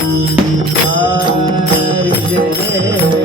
Thank you.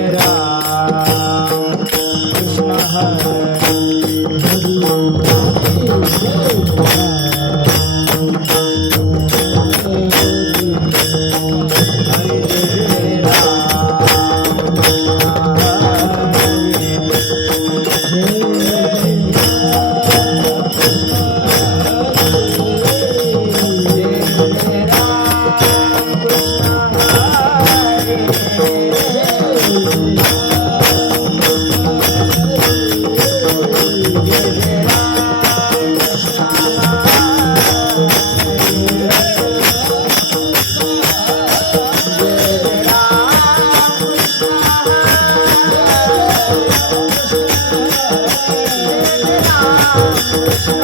Oh, oh,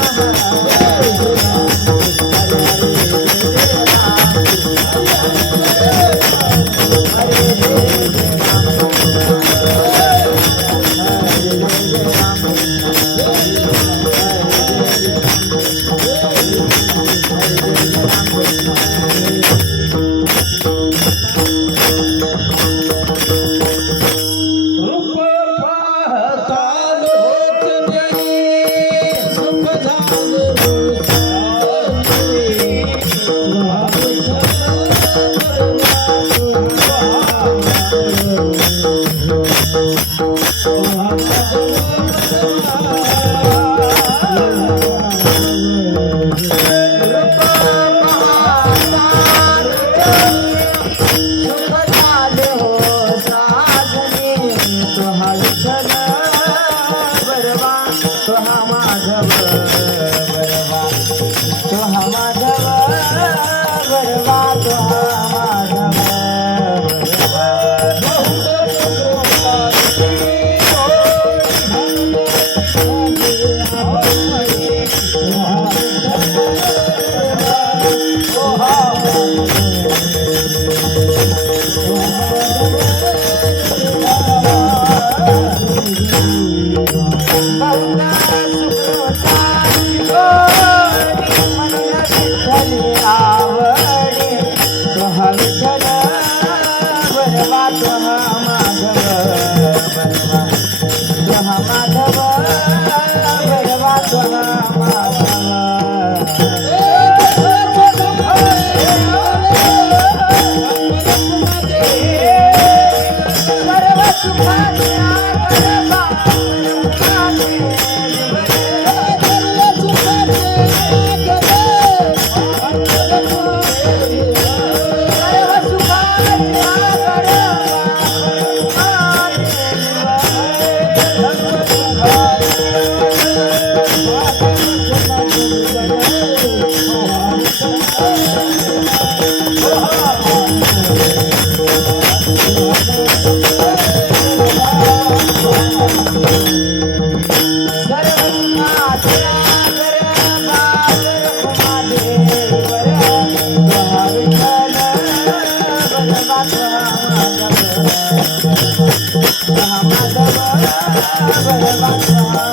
Hare 二十五块八